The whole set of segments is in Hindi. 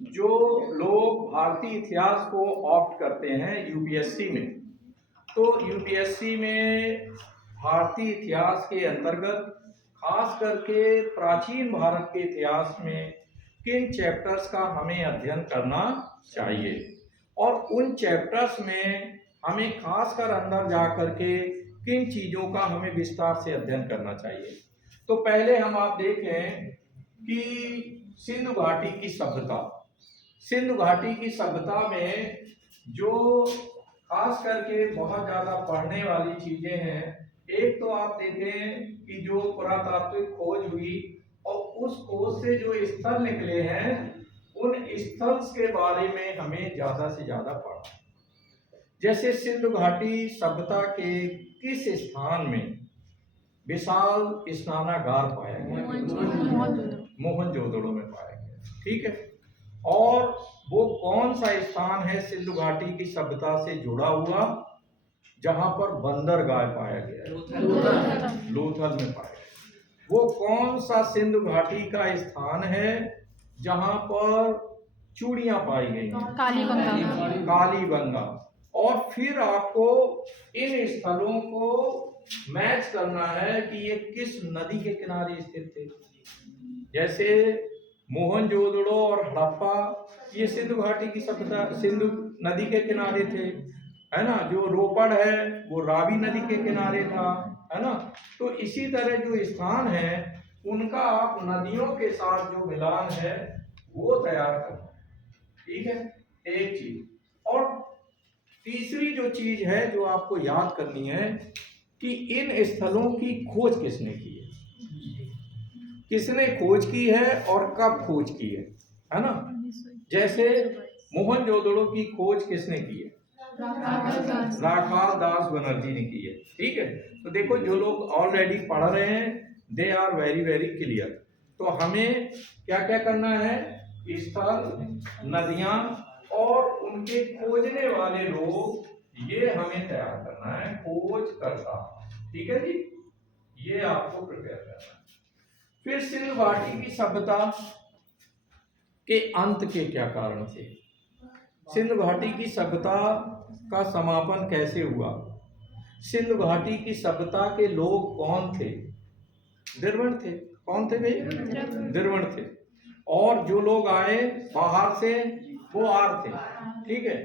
जो लोग भारतीय इतिहास को ऑप्ट करते हैं यूपीएससी में, तो यूपीएससी में भारतीय इतिहास के अंतर्गत खास करके प्राचीन भारत के इतिहास में किन चैप्टर्स का हमें अध्ययन करना चाहिए, और उन चैप्टर्स में हमें खास कर अंदर जा करके किन चीज़ों का हमें विस्तार से अध्ययन करना चाहिए। तो पहले हम आप देखें कि सिंधु घाटी की सभ्यता, सिंधु घाटी की सभ्यता में जो खास करके बहुत ज़्यादा पढ़ने वाली चीज़ें हैं, एक तो आप देखें कि जो पुरातात्विक खोज हुई और उस खोज से जो स्थल निकले हैं, उन स्थल के बारे में हमें ज़्यादा से ज़्यादा पढ़ना। जैसे सिंधु घाटी सभ्यता के किस स्थान में विशाल स्नानागार पाया गया? मोहनजोदड़ो में पाया गया। ठीक है, और वो कौन सा स्थान है सिंधु घाटी की सभ्यता से जुड़ा हुआ जहां पर बंदरगाह पाया गया? लोथल में पाया गया। वो कौन सा सिंधु घाटी का स्थान है जहां पर चूड़ियां पाई गई? कालीबंगा। और फिर आपको इन स्थलों को मैच करना है कि ये किस नदी के किनारे स्थित थे। जैसे मोहनजोदड़ो और हड़प्पा, ये सिंधु घाटी की सभ्यता सिंधु नदी के किनारे थे, है ना। जो रोपड़ है वो रावी नदी के किनारे था, है ना। तो इसी तरह जो स्थान है उनका आप नदियों के साथ जो मिलान है वो तैयार करना। ठीक है, एक चीज। और तीसरी जो चीज है जो आपको याद करनी है कि इन स्थलों की खोज किसने की है, किसने खोज की है और कब खोज की है ना। जैसे मोहनजोदड़ो की खोज किसने की है? राखाल दास बनर्जी ने की है। ठीक है, तो देखो जो लोग ऑलरेडी पढ़ रहे हैं they are very very clear. तो हमें क्या क्या करना है? स्थल, नदियां और उनके खोजने वाले लोग, ये हमें तैयार करना है, खोज करता। ठीक है जी, ये आपको प्रिपेयर करना है। फिर सिंधु घाटी की सभ्यता के अंत के क्या कारण थे? सिंधु घाटी की सभ्यता का समापन कैसे हुआ? सिंधु घाटी की सभ्यता के लोग कौन थे? द्रविड़ थे। कौन थे भाई? द्रविड़ थे। और जो लोग आए बाहर से वो आर थे। ठीक है,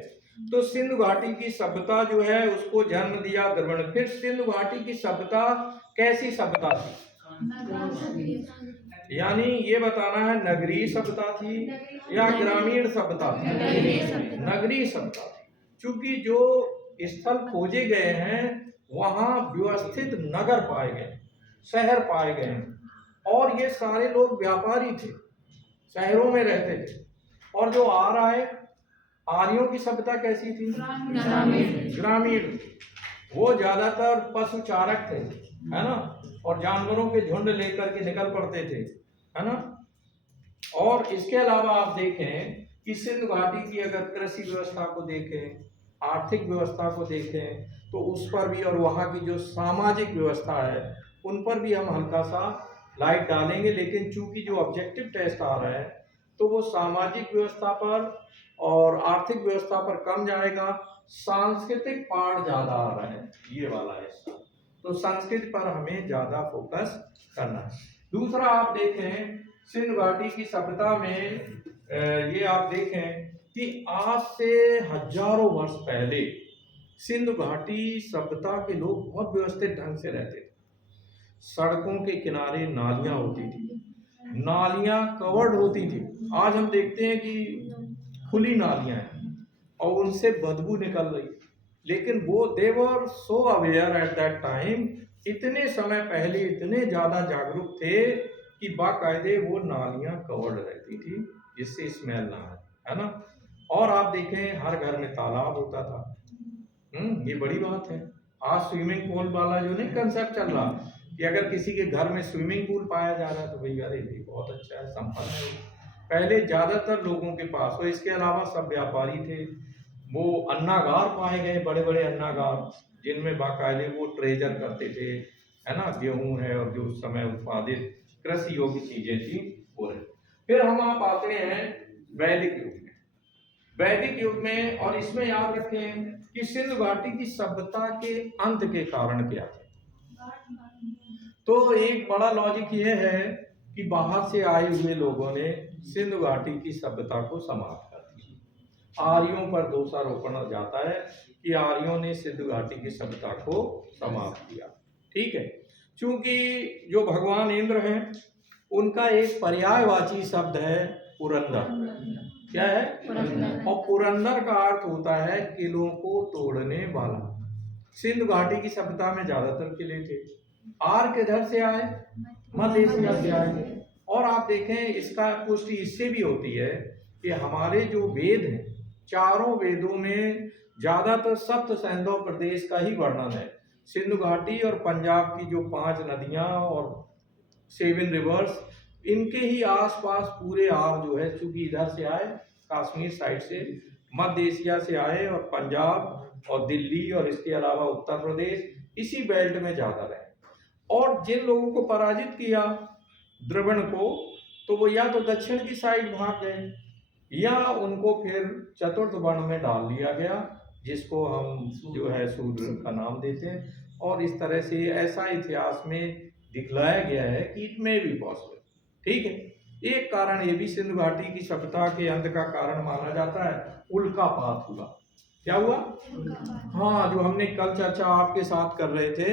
तो सिंधु घाटी की सभ्यता जो है उसको जन्म दिया द्रविड़। फिर सिंधु घाटी की सभ्यता कैसी सभ्यता थी? यानी ये बताना है नगरीय सभ्यता थी या ग्रामीण सभ्यता थी? नगरीय सभ्यता थी। चूंकि जो स्थल खोजे गए हैं वहां व्यवस्थित नगर पाए गए, शहर पाए गए, और ये सारे लोग व्यापारी थे, शहरों में रहते थे। और जो आ रहा है आर्यों की सभ्यता कैसी थी? ग्रामीण। वो ज्यादातर पशु चारक थे, है ना, और जानवरों के झुंड लेकर के निकल पड़ते थे, है ना। और इसके अलावा आप देखें कि सिंधु घाटी की अगर कृषि व्यवस्था को देखें, आर्थिक व्यवस्था को देखें, तो उस पर भी, और वहाँ की जो सामाजिक व्यवस्था है उन पर भी हम हल्का सा लाइट डालेंगे। लेकिन चूंकि जो ऑब्जेक्टिव टेस्ट आ रहा है तो वो सामाजिक व्यवस्था पर और आर्थिक व्यवस्था पर कम जाएगा, सांस्कृतिक पार्ट ज्यादा आ रहा है, ये वाला हिस्सा। तो संस्कृत पर हमें ज्यादा फोकस करना है। दूसरा आप देखें सिंधु घाटी की सभ्यता में ये आप देखें कि आज से हजारों वर्ष पहले सिंधु घाटी सभ्यता के लोग बहुत व्यवस्थित ढंग से रहते थे। सड़कों के किनारे नालियां होती थी, नालियां कवर्ड होती थी। आज हम देखते हैं कि खुली नालियां हैं और उनसे बदबू निकल रही, लेकिन वो they were so aware at that time, इतने समय पहले इतने ज्यादा जागरूक थे कि बाकायदे वो नालियां कवर्ड रहती थी जिससे स्मेल ना आए, है ना। और आप देखें हर घर में तालाब होता था। ये बड़ी बात है। आज स्विमिंग पूल वाला जो नहीं कंसेप्ट चल रहा कि अगर किसी के घर में स्विमिंग पूल पाया जा रहा है तो भाई अरे भाई बहुत अच्छा है, संपन्न है। पहले ज्यादातर लोगों के पास, और इसके अलावा सब व्यापारी थे। वो अन्नागार पाए गए, बड़े बड़े अन्नागार, जिनमें बाकायदे वो ट्रेजर करते थे, है ना, गेहूं है और जो उस समय उत्पादित कृषि योग्य चीजें थी वो रहे। फिर हम आप आते हैं वैदिक युग में, वैदिक युग में। और इसमें याद रखें कि सिंधु घाटी की सभ्यता के अंत के कारण क्या थे। तो एक बड़ा लॉजिक ये है कि बाहर से आए हुए लोगों ने सिंधु घाटी की सभ्यता को समाप्त कर दिया। आर्यों पर दोषारोपण जाता है कि आर्यों ने सिंधु घाटी की सभ्यता को समाप्त किया। ठीक है, क्योंकि जो भगवान इंद्र हैं उनका एक पर्यायवाची शब्द है पुरंदर। क्या है? और पुरंदर का अर्थ होता है किलों को तोड़ने वाला। सिंधु घाटी की सभ्यता में ज्यादातर किले थे। आर्य किधर से आए? मध्य एशिया से आए। और आप देखें इसका पुष्टि इससे भी होती है कि हमारे जो वेद हैं, चारों वेदों में ज्यादातर सप्त सैंधव प्रदेश का ही वर्णन है। सिंधु घाटी और पंजाब की जो 5 नदियां और 7 रिवर्स, इनके ही आसपास पूरे आर जो है, चूंकि इधर से आए कश्मीर साइड से, मध्य एशिया से आए और पंजाब और दिल्ली और इसके अलावा उत्तर प्रदेश, इसी बेल्ट में ज्यादा रहे। और जिन लोगों को पराजित किया द्रविड़ को, तो वो या तो दक्षिण की साइड भाग गए या उनको फिर चतुर्थ वर्ण में डाल दिया गया, जिसको हम जो है शूद्र का नाम देते हैं। और इस तरह से ऐसा इतिहास में दिखलाया गया है कि इट मे बी पॉसिबल। ठीक है, एक कारण ये भी सिंधु घाटी की सभ्यता के अंत का कारण माना जाता है, उल्कापात हुआ। क्या हुआ? हाँ, जो हमने कल चर्चा आपके साथ कर रहे थे,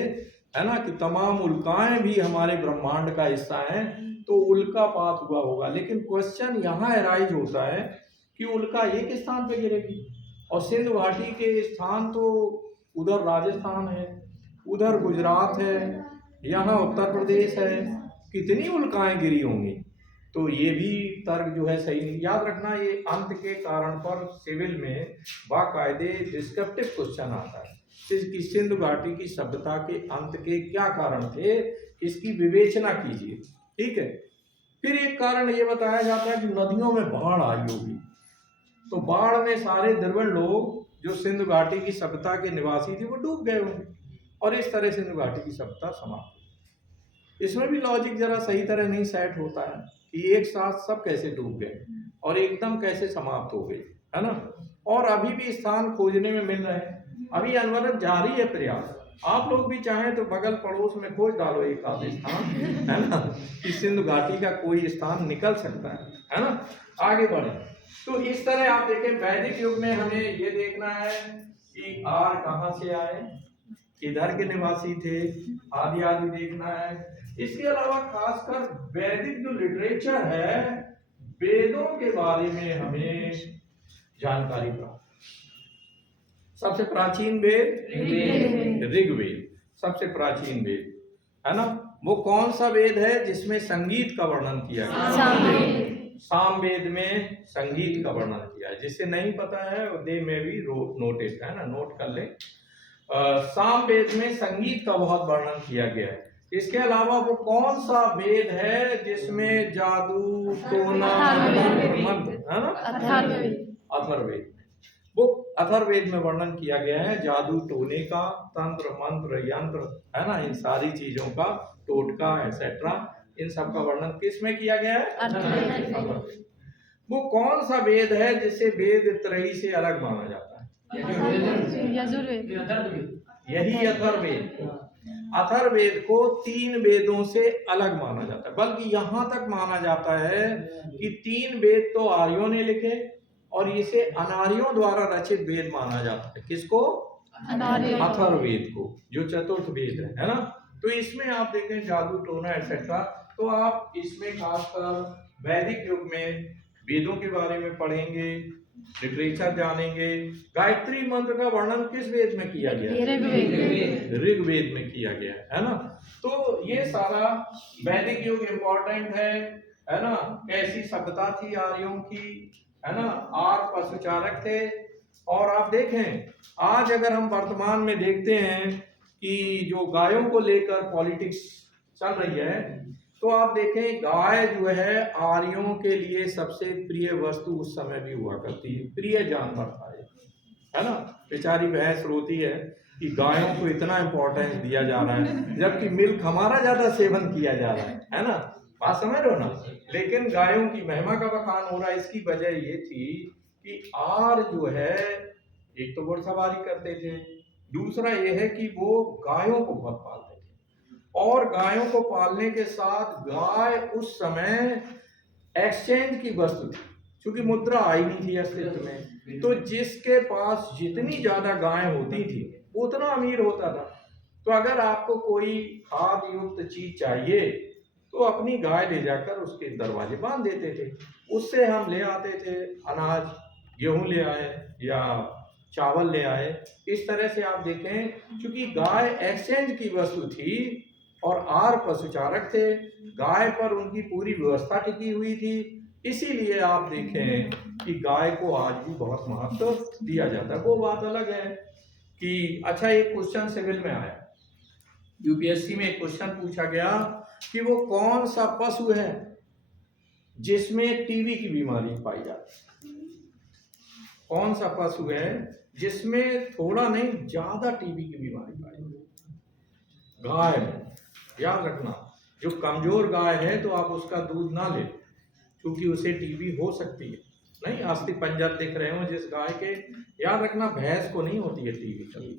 है ना, कि तमाम उल्काएं भी हमारे ब्रह्मांड का हिस्सा हैं, तो उल्कापात हुआ होगा। लेकिन क्वेश्चन यहाँ अराइज होता है कि उल्का एक स्थान पे गिरेगी, और सिंधु घाटी के स्थान तो उधर राजस्थान है, उधर गुजरात है, यहाँ उत्तर प्रदेश है, कितनी उल्काएं गिरी होंगी। तो ये भी तर्क जो है सही नहीं। याद रखना, ये अंत के कारण पर सिविल में बाकायदे डिस्क्रिप्टिव क्वेश्चन आता है कि सिंधु घाटी की सभ्यता के अंत के क्या कारण थे, इसकी विवेचना कीजिए। ठीक है, फिर एक कारण ये बताया जाता है कि नदियों में बाढ़ आई होगी, तो बाढ़ में सारे द्रविड़ लोग जो सिंधु घाटी की सभ्यता के निवासी थे वो डूब गए होंगे, और इस तरह सिंधु घाटी की सभ्यता समाप्त हुई। इसमें भी लॉजिक जरा सही तरह नहीं सेट होता है कि एक साथ सब कैसे डूब गए और एकदम कैसे समाप्त हो गए, है ना। और अभी भी स्थान खोजने में मिल रहे हैं, अभी अनवरत जारी है प्रयास। आप लोग भी चाहें तो बगल पड़ोस में खोज डालो एक आध स्थान, है ना, कि सिंधु घाटी का कोई स्थान निकल सकता है ना। आगे बढ़े तो इस तरह आप देखें, वैदिक युग में हमें ये देखना है कि आर कहाँ से आए, किधर के निवासी थे, आदि आदि देखना है। इसके अलावा खासकर वैदिक जो लिटरेचर है, वेदों के बारे में हमें जानकारी प्राप्त। सबसे प्राचीन वेद ऋग्वेद, सबसे प्राचीन वेद, है ना। वो कौन सा वेद है जिसमें संगीत का वर्णन किया गया? सामवेद में संगीत का वर्णन किया है। जिसे नहीं पता है दे में भी नोटेड, है ना, नोट कर ले। सामवेद में संगीत का बहुत वर्णन किया गया है। इसके अलावा वो कौन सा वेद है जिसमें जादू टोना मंत्र, है ना, अथर्ववेद। वो अथर्ववेद में वर्णन किया गया है जादू टोने का, तंत्र मंत्र यंत्र, है ना, इन सारी चीजों का, टोटका एक्सेट्रा, इन सब का वर्णन किस में किया गया है? अथर्ववेद। वो कौन सा वेद है जिसे वेद त्रयी से अलग माना जाता है? यही अथर्ववेद। अथर्ववेद को 3 वेदों से अलग माना जाता है, बल्कि यहां तक माना जाता है कि 3 वेद तो आर्यों ने लिखे और इसे अनार्यों द्वारा रचित वेद माना जाता है। किसको? अथर्ववेद को, जो चतुर्थ वेद है ना। तो इसमें आप देखें जादू टोना एक्सेट्रा, तो आप इसमें खासकर वैदिक युग में वेदों के बारे में पढ़ेंगे, लिटरेचर जानेंगे। गायत्री मंत्र का वर्णन किस वेद में किया गया है? ऋग्वेद में किया गया है ना। तो ये सारा वैदिक युग इम्पोर्टेंट है ना। कैसी सभ्यता थी आर्यों की, है ना, आर्य पशुचारक थे। और आप देखें आज अगर हम वर्तमान में देखते हैं कि जो गायों को लेकर पॉलिटिक्स चल रही है, तो आप देखें गाय जो है आर्यों के लिए सबसे प्रिय वस्तु उस समय भी हुआ करती है, प्रिय जानवर था ये, है ना। बेचारी भैंस रोती है कि गायों को इतना इम्पोर्टेंस दिया जा रहा है, जबकि मिल्क हमारा ज्यादा सेवन किया जा रहा है ना। बात समझ रहे हो ना। लेकिन गायों की महिमा का बखान हो रहा है, इसकी वजह ये थी कि आर जो है एक तो घुड़सवारी करते थे, दूसरा ये है कि वो गायों को बहुत पालते थे, और गायों को पालने के साथ गाय उस समय एक्सचेंज की वस्तु थी, क्योंकि मुद्रा आई नहीं थी अस्तित्व में। तो जिसके पास जितनी ज्यादा गाय होती थी वो उतना अमीर होता था। तो अगर आपको कोई खाद युक्त चीज चाहिए तो अपनी गाय ले जाकर उसके दरवाजे बांध देते थे, उससे हम ले आते थे अनाज, गेहूं ले आए या चावल ले आए। इस तरह से आप देखें, क्योंकि गाय एक्सचेंज की वस्तु थी और आर पशुचारक थे, गाय पर उनकी पूरी व्यवस्था टिकी हुई थी। इसीलिए आप देखें कि गाय को आज भी बहुत महत्व दिया जाता है। वो बात अलग है कि अच्छा, एक क्वेश्चन सिविल में आया, यूपीएससी में एक क्वेश्चन पूछा गया कि वो कौन सा पशु है जिसमें टीबी की बीमारी पाई जाती है? कौन सा पशु है जिसमें थोड़ा नहीं ज्यादा टीबी की बीमारी पाई जाती है? गाय में। याद रखना, जो कमजोर गाय है तो आप उसका दूध ना ले, क्योंकि उसे टीबी हो सकती है। नहीं, अस्थि पंजर दिख रहे हो जिस गाय के, याद रखना भैंस को नहीं होती है टीबी कभी,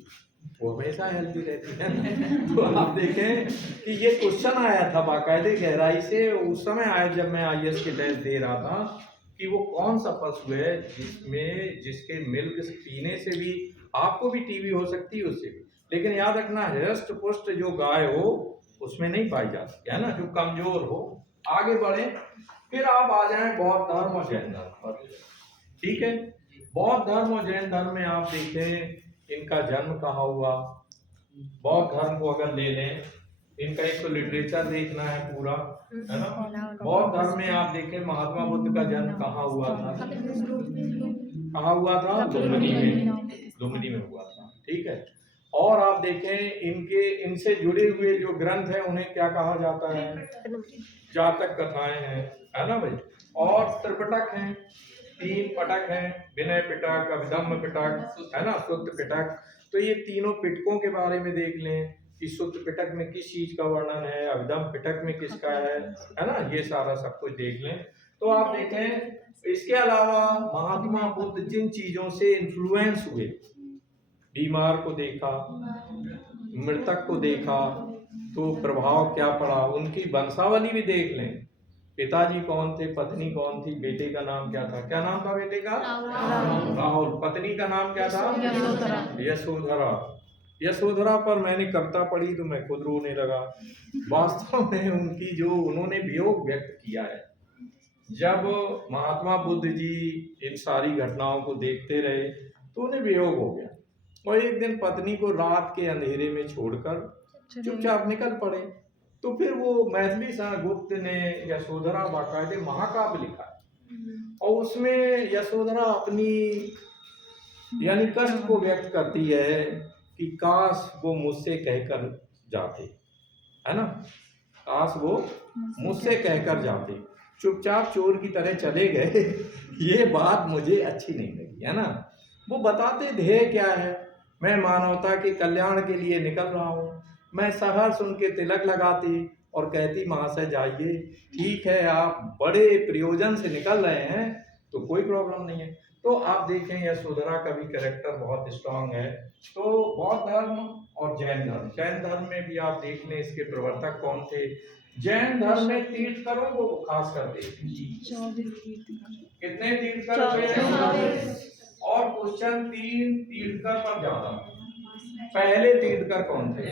वो हमेशा हेल्दी रहती है। तो आप देखें कि ये क्वेश्चन आया था बाकायदे गहराई से, उस समय आया जब मैं आईएएस के टेस्ट दे रहा था, कि वो कौन सा पशु है जिसके मिल्क पीने से भी आपको भी टीबी हो सकती है, उससे भी। लेकिन याद रखना, हृष्ट पुष्ट जो गाय हो उसमें नहीं पाई जा सकती है ना, जो कमजोर हो। आगे बढ़े, फिर आप आ जाएं बौद्ध धर्म और जैन धर्म पर। ठीक है, बौद्ध धर्म और जैन धर्म में आप देखें इनका जन्म कहाँ हुआ। बौद्ध धर्म को अगर ले लें, इनका एक तो लिटरेचर देखना है पूरा, है ना। बौद्ध धर्म में आप देखें महात्मा बुद्ध का जन्म कहाँ हुआ था? कहाँ हुआ था? लुम्बिनी में हुआ था। ठीक है, और आप देखें इनसे जुड़े हुए जो ग्रंथ हैं उन्हें क्या कहा जाता है? जातक कथाएं हैं, है ना भाई। और त्रिपिटक हैं, 3 पटक हैं, विनय पिटक, अभिधम्म पिटक, है ना, सुत्त पिटक। तो ये तीनों पिटकों के बारे में देख लें कि सुत्त पिटक में किस चीज का वर्णन है, अभिधम्म पिटक में किसका है ना, ये सारा सब कुछ देख लें। तो आप देखें, इसके अलावा महात्मा बुद्ध जिन चीजों से इन्फ्लुएंस हुए, बीमार को देखा, मृतक को देखा, तो प्रभाव क्या पड़ा, उनकी वंशावली भी देख लें। पिताजी कौन थे, पत्नी कौन थी, बेटे का नाम क्या था? क्या नाम था बेटे का? राहुल। पत्नी का नाम क्या था? यशोधरा। यशोधरा पर मैंने कविता पढ़ी तो मैं खुद रोने लगा। वास्तव में उनकी जो उन्होंने वियोग व्यक्त किया है, जब महात्मा बुद्ध जी इन सारी घटनाओं को देखते रहे तो उन्हें वियोग हो गया, और एक दिन पत्नी को रात के अंधेरे में छोड़कर चुपचाप निकल पड़े। तो फिर वो मैथिली गुप्त ने यशोधरा बाकायदे महाकाव्य लिखा है, और उसमें यशोधरा अपनी यानी कष्ट को व्यक्त करती है कि काश वो मुझसे कहकर जाते, है ना, काश वो मुझसे कहकर जाते, चुपचाप चोर की तरह चले गए। ये बात मुझे अच्छी नहीं लगी, है ना। वो बताते ध्येय क्या है, मैं मानवता के कल्याण के लिए निकल रहा हूँ। मैं सहर्ष उनके तिलक लगाती और कहती महाशय जाइए, ठीक है आप बड़े प्रयोजन से निकल रहे हैं तो कोई प्रॉब्लम नहीं है। तो आप देखें यशोधरा का भी कैरेक्टर बहुत स्ट्रांग है। तो बौद्ध धर्म और जैन धर्म, जैन धर्म में भी आप देख लें इसके प्रवर्तक कौन थे। जैन धर्म में तीर्थकरों को खास करते कितने तीर्थकर हुए? और क्वेश्चन 3 तीर्थकर पर ज्यादा। पहले तीर्थकर कौन थे?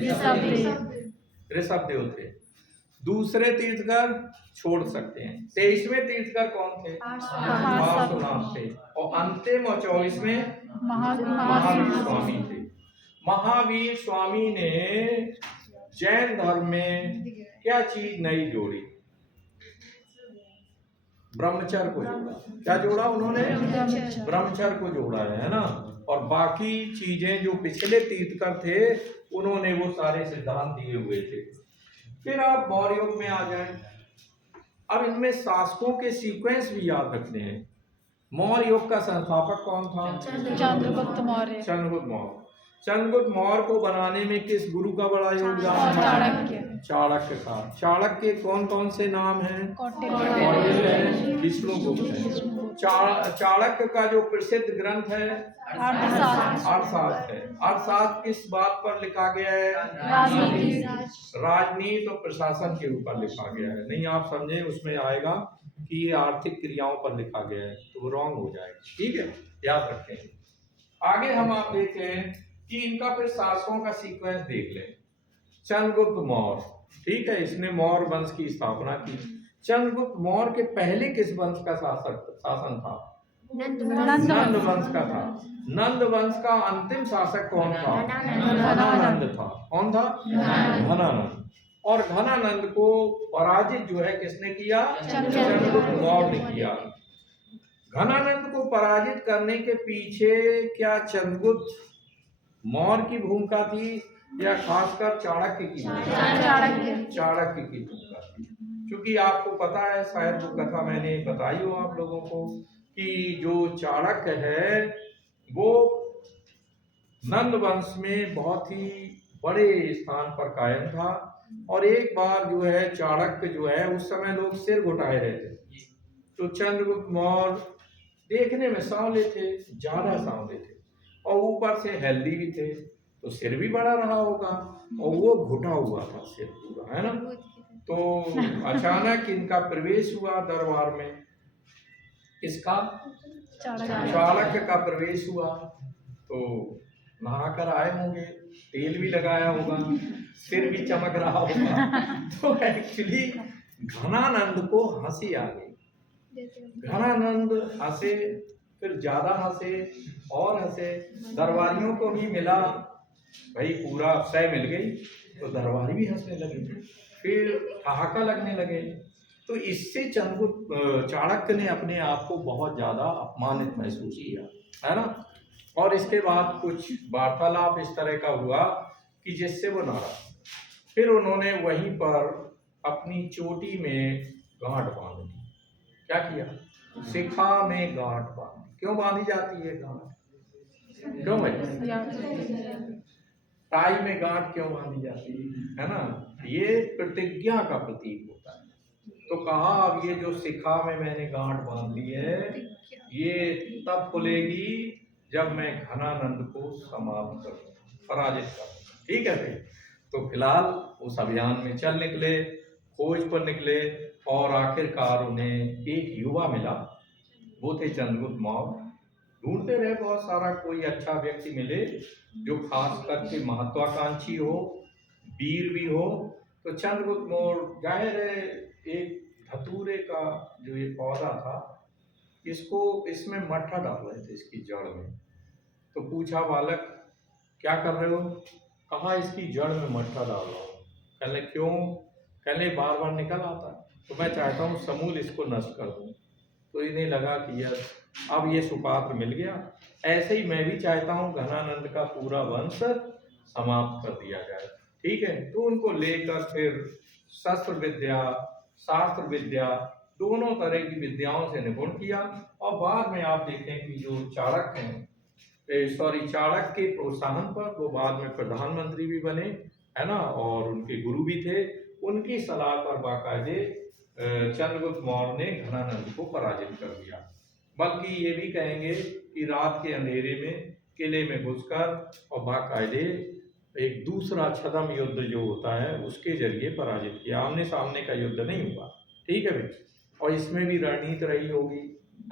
ऋषभदेव थे। दूसरे तीर्थकर छोड़ सकते हैं। 23वें तीर्थकर कौन थे? पार्श्वनाथ थे। और अंतिम और 24वें महावीर स्वामी थे। महावीर स्वामी ने जैन धर्म में क्या चीज नई जोड़ी? ब्रह्मचर्य को जोड़ा। क्या जोड़ा उन्होंने? ब्रह्मचर्य को जोड़ा है ना। और बाकी चीजें जो पिछले तीर्थकर थे उन्होंने वो सारे सिद्धांत दिए हुए थे। फिर आप मौर्य युग में आ जाएं। अब इनमें शासकों के सीक्वेंस भी याद रखते हैं। मौर्य युग का संस्थापक कौन था? चंद्रगुप्त मौर्य। चंद्रगुप्त मौर्य को बनाने में किस गुरु का बड़ा योगदान था? चाणक्य का। चाणक्य के कौन कौन से नाम हैं? कौटिल्य कौटिल्य है, विष्णुगुप्त है। चाणक्य का जो प्रसिद्ध ग्रंथ है अर्थशास्त्र है। अर्थशास्त्र किस बात पर लिखा गया है? राजनीति और प्रशासन के ऊपर लिखा गया है। नहीं आप समझे, उसमें आएगा कि ये आर्थिक क्रियाओं पर लिखा गया है तो वो रॉन्ग हो जाएगा। ठीक है, याद रखें। आगे हम आप देखें कि इनका फिर शासकों का सीक्वेंस देख लें। चंद्रगुप्त मौर्य, ठीक है, इसने मौर्य वंश की स्थापना की। चंद्रगुप्त मौर्य के पहले किस वंश का शासन था? नंद वंश का था। नंद वंश का अंतिम शासक कौन था? घनानंद था। कौन था? घनानंद। और घनानंद को पराजित जो है किसने किया? चंद्रगुप्त मौर्य ने किया। घनानंद को पराजित करने के पीछे क्या चंद्रगुप्त मौर्य की भूमिका थी या खासकर चाणक्य की? चाणक्य की भूमिका थी। क्योंकि आपको पता है, शायद वो कथा मैंने बताई हो आप लोगों को, कि जो चाणक्य है वो नंद वंश में बहुत ही बड़े स्थान पर कायम था। और एक बार जो है चाणक्य जो है, उस समय लोग सिर घुटाए रहते थे, तो चंद्रगुप्त मौर्य देखने में सांवले थे, ज्यादा सांवले थे और ऊपर से हेल्दी भी थे, तो सिर भी बड़ा रहा होगा और वो घुटा हुआ था सिर पूरा, है ना। तो अचानक इनका प्रवेश हुआ दरबार में। किसका? चाणक्य का प्रवेश हुआ। तो नहाकर आए होंगे, तेल भी लगाया होगा, सिर भी चमक रहा होगा। तो एक्चुअली घनानंद को हंसी आ गई। घनानंद हंसे, फिर ज्यादा हंसे और हंसे। दरबारियों को भी मिला, भाई पूरा सह मिल गई, तो दरबारी भी हंसने लगे, फिर ठहाका लगने लगे। तो इससे चंद्रगुप्त चाणक्य ने अपने आप को बहुत ज्यादा अपमानित महसूस किया, है ना। और इसके बाद कुछ वार्तालाप इस तरह का हुआ कि जिससे वो नाराज। फिर उन्होंने वहीं पर अपनी चोटी में गांठ बांध दी। क्या किया? शिखा में गांठ बांधी। क्यों बांधी जाती है गांठ? क्यों भाई? टाई में गांठ क्यों बांधी जाती है ना? ये प्रतिज्ञा का प्रतीक होता है। तो कहा अब ये जो शिखा में मैंने गांठ बांध ली है, ये तब खुलेगी जब मैं घनानंद को समाप्त करूं, पराजित करूं। ठीक है फिर तो फिलहाल उस अभियान में चल निकले, खोज पर निकले और आखिरकार उन्हें एक युवा मिला, वो थे चंद्रगुप्त मौर्य। ढूंढते रहे बहुत सारा, कोई अच्छा व्यक्ति मिले जो खास करके महत्वाकांक्षी हो, वीर भी हो। तो चंद्रगुप्त मौर्य जाहिर है, एक धतूरे का जो ये पौधा था, इसको इसमें मट्ठा डाल रहे थे इसकी जड़ में। तो पूछा बालक क्या कर रहे हो? कहा इसकी जड़ में मट्ठा डाल रहा हूँ। कहले क्यों? कहले बार बार निकल आता है, तो मैं चाहता हूँ समूल इसको नष्ट कर दूँ। तो इन्हें लगा कि यार अब ये सुपात्र मिल गया, ऐसे ही मैं भी चाहता हूँ घनानंद का पूरा वंश समाप्त कर दिया जाए। ठीक है, तो उनको लेकर फिर शस्त्र विद्या, शास्त्र विद्या, दोनों तरह की विद्याओं से निपुण किया। और बाद में आप देखें कि जो चाणक्य हैं, चाणक्य के प्रोत्साहन पर वो बाद में प्रधानमंत्री भी बने, है ना, और उनके गुरु भी थे। उनकी सलाह पर बाकायदे चंद्रगुप्त मौर्य ने घनानंद को पराजित कर दिया। बल्कि ये भी कहेंगे कि रात के अंधेरे में किले में घुसकर और बाकायदे एक दूसरा छद्म युद्ध जो होता है उसके जरिए पराजित किया। आमने सामने का युद्ध नहीं हुआ। ठीक है भाई, और इसमें भी रणनीति रही होगी,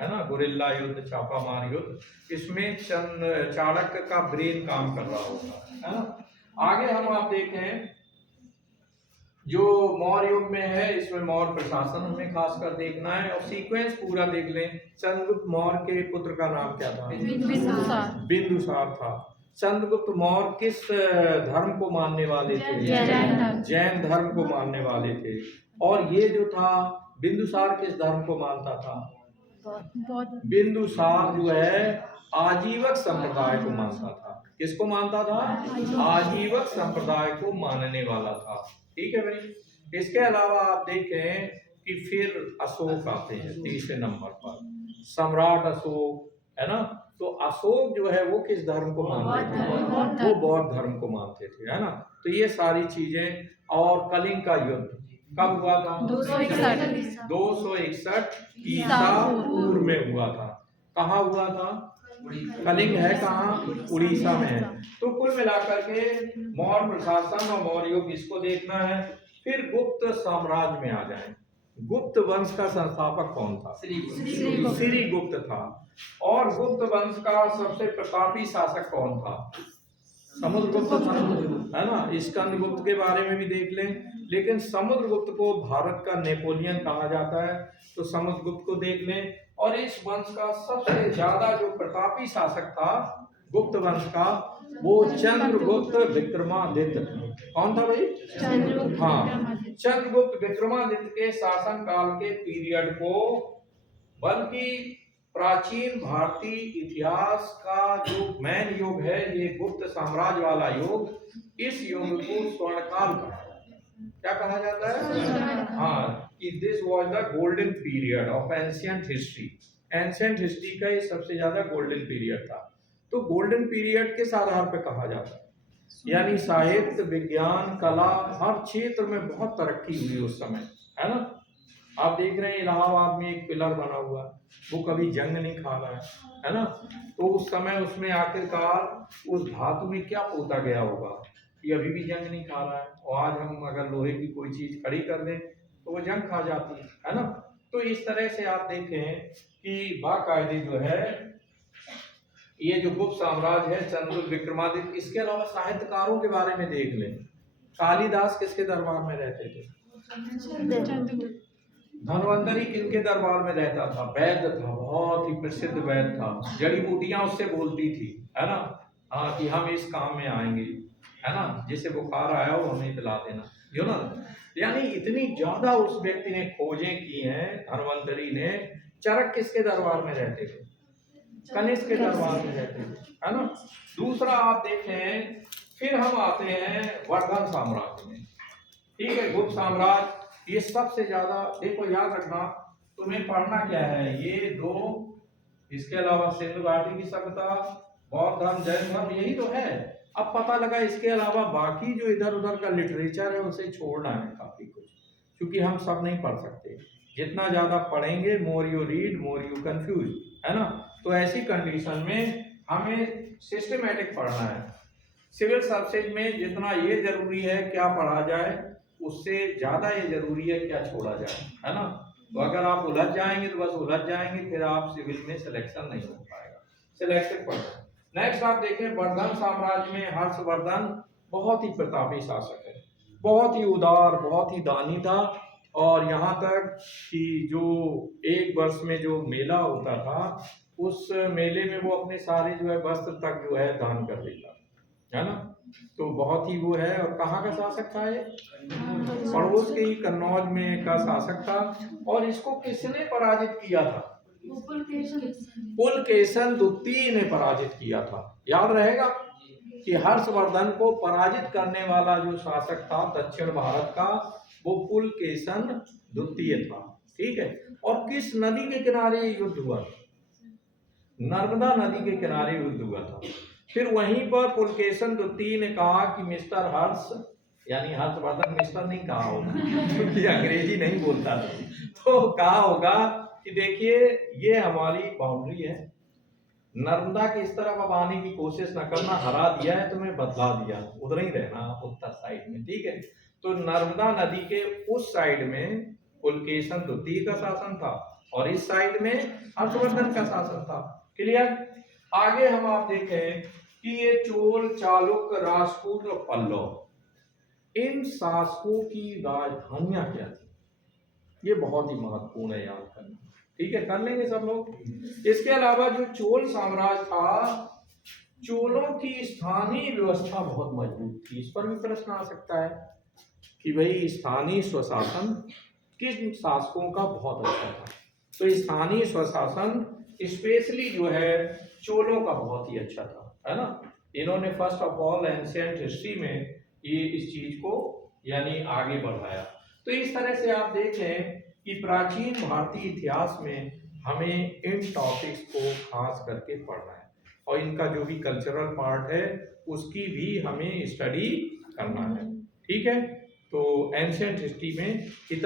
है ना, गुरिल्ला युद्ध, छापामार युद्ध, इसमें चाणक्य का ब्रेन काम कर रहा होगा, है ना। आगे हम आप देखें जो मौर्य युग में है, इसमें मौर्य प्रशासन हमें खासकर देखना है और सीक्वेंस पूरा देख लें। चंद्रगुप्त मौर्य के पुत्र का नाम क्या था? बिंदुसार था। चंद्रगुप्त मौर्य किस धर्म को मानने वाले थे? जैन धर्म को मानने वाले थे। और ये जो था बिंदुसार किस धर्म को मानता था? बिंदुसार जो है आजीवक संप्रदाय को मानता था। किसको मानता था? आजीवक संप्रदाय को मानने वाला था। ठीक है भाई। इसके अलावा आप देखें कि फिर अशोक आते हैं तीसरे नंबर पर। सम्राट अशोक है ना। तो अशोक जो है वो किस धर्म को मानते थे? वो बौद्ध धर्म को मानते थे, है ना। तो ये सारी चीजें। और कलिंग का युद्ध कब हुआ था? 261 ईसा पूर्व में हुआ था। कहाँ हुआ था? कलिंग है कहाँ? उड़ीसा में है। तो कुल मिलाकर के मौर्य प्रशासन और मौर्य युग इसको देखना है। फिर गुप्त साम्राज्य में आ जाए। गुप्त वंश का संस्थापक कौन था? श्री गुप्त था। और गुप्त वंश का सबसे प्रतापी शासक कौन था? समुद्रगुप्त था, है ना। स्कंदगुप्त के बारे में भी देख लें। लेकिन समुद्रगुप्त को भारत का नेपोलियन कहा जाता है, तो समुद्रगुप्त को देख लें। और इस वंश का सबसे ज्यादा जो प्रतापी शासक था गुप्त वंश का, वो चंद्रगुप्त विक्रमादित्य। कौन था भाई? चंद्रगुप्त। हाँ, चंद्रगुप्त विक्रमादित्य के शासन काल के पीरियड को, बल्कि प्राचीन भारतीय इतिहास का जो मेन युग है, ये गुप्त साम्राज्य वाला युग, इस युग को स्वर्णकाल कहा जाता है। क्या कहा जाता है? हाँ, कि this was the golden period of ancient history. Ancient history का ये सबसे ज्यादा गोल्डन पीरियड था। तो गोल्डन पीरियड किस आधार पे कहा जाता है? यानी साहित्य, विज्ञान, कला, हर क्षेत्र में बहुत तरक्की हुई उस समय, है ना। आप देख रहे हैं इलाहाबाद में एक पिलर बना हुआ, वो कभी जंग नहीं खा रहा है ना। तो उस समय उसमें आखिरकार उस धातु में क्या पोता गया होगा कि अभी भी जंग नहीं खा रहा है। और आज हम अगर लोहे की कोई चीज खड़ी कर दें तो वो जंग खा जाती है ना। तो इस तरह से आप देखें कि बाकायदे जो है ये जो गुप्त साम्राज्य है, चंद्रगुप्त विक्रमादित्य, इसके अलावा साहित्यकारों के बारे में देख लें। कालिदास किसके दरबार में रहते थे? धन्वंतरी किनके दरबार में रहता था? वैद्य था, बहुत ही प्रसिद्ध वैद्य था। जड़ी बूटियां उससे बोलती थी, है ना। हाँ, कि हम इस काम में आएंगे, है ना, जिसे बुखार आया हो हमें पिला देना, यो ना। यानी इतनी ज्यादा उस व्यक्ति ने खोजें की हैं, धन्वंतरी ने। चरक किसके दरबार में रहते थे? कनिष्क के दरबार में रहते थे, है ना। दूसरा आप देखें, फिर हम आते हैं वर्धन साम्राज्य में। ठीक है, गुप्त साम्राज्य, ये सबसे ज्यादा देखो, याद रखना, तुम्हें पढ़ना क्या है, ये दो, इसके अलावा सिंधु घाटी की सभ्यता, बौद्ध धर्म, जैन धर्म, यही तो है। अब पता लगा इसके अलावा बाकी जो इधर उधर का लिटरेचर है उसे छोड़ना है काफी कुछ, क्योंकि हम सब नहीं पढ़ सकते। जितना ज्यादा पढ़ेंगे, more you read more you confuse, है ना। तो ऐसी कंडीशन में हमें सिस्टमेटिक पढ़ना है। सिविल सर्विसेज में जितना ये जरूरी है क्या पढ़ा जाए, उससे ज्यादा ये जरूरी है क्या छोड़ा जाए, है ना। तो अगर आप उलझ जाएंगे तो बस उलझ जाएंगे, फिर आप सिविल में सिलेक्शन नहीं हो पाएगा। सिलेक्टेड पढ़ना। नेक्स्ट आप देखें, वर्धन साम्राज्य में हर्षवर्धन बहुत ही प्रतापी शासक है, बहुत ही उदार, बहुत ही दानी था। और यहाँ तक कि जो एक वर्ष में जो मेला होता था, उस मेले में वो अपने सारे जो है वस्त्र तक जो है दान कर देता, है ना। तो बहुत ही वो है। और कहाँ का शासक था ये? पड़ोस के ही कन्नौज में का शासक था। और इसको किसने पराजित किया था? पुलकेशन द्वितीय ने पराजित किया था। याद रहेगा कि हर्षवर्धन को पराजित करने वाला जो शासक था दक्षिण भारत का, वो पुलकेशन द्वितीय था। ठीक है। और किस नदी के किनारे युद्ध हुआ? नर्मदा नदी के किनारे युद्ध हुआ था। फिर वहीं पर पुलकेशन द्वितीय ने कहा कि मिस्टर हर्ष, यानी हर्षवर्धन मिस्टर नहीं कहा होगा क्योंकि अंग्रेजी नहीं बोलता था, तो कहा होगा कि देखिए ये हमारी बाउंड्री है, नर्मदा की इस तरफ अब आने की कोशिश न करना, हरा दिया है तुम्हें, बदला दिया, उधर ही रहना आप उत्तर साइड में। ठीक है। तो नर्मदा नदी के उस साइड में पुलकेशन द्वितीय का शासन था और इस साइड में हर्षवर्धन का शासन था। क्लियर। आगे हम आप देखें कि ये चोल, चालुक्य, राजपूत और पल्लव, इन शासकों की राजधानियां क्या थी? ये बहुत ही महत्वपूर्ण है याद करना। ठीक है, कर लेंगे सब लोग। इसके अलावा जो चोल साम्राज्य था, चोलों की स्थानीय व्यवस्था बहुत मजबूत थी। इस पर भी प्रश्न आ सकता है कि भाई स्थानीय स्वशासन किन शासकों का बहुत अच्छा था। तो स्थानीय स्वशासन स्पेशली जो है चोलों का बहुत ही अच्छा था, है ना। इन्होंने first of all ancient history में ये इस चीज को यानी आगे बढ़ाया। तो इस तरह से आप देखें कि प्राचीन भारतीय इतिहास में हमें इन टॉपिक्स को खास करके पढ़ना है और इनका जो भी कल्चरल पार्ट है उसकी भी हमें स्टडी करना है। ठीक है, तो एंशिएंट हिस्ट्री में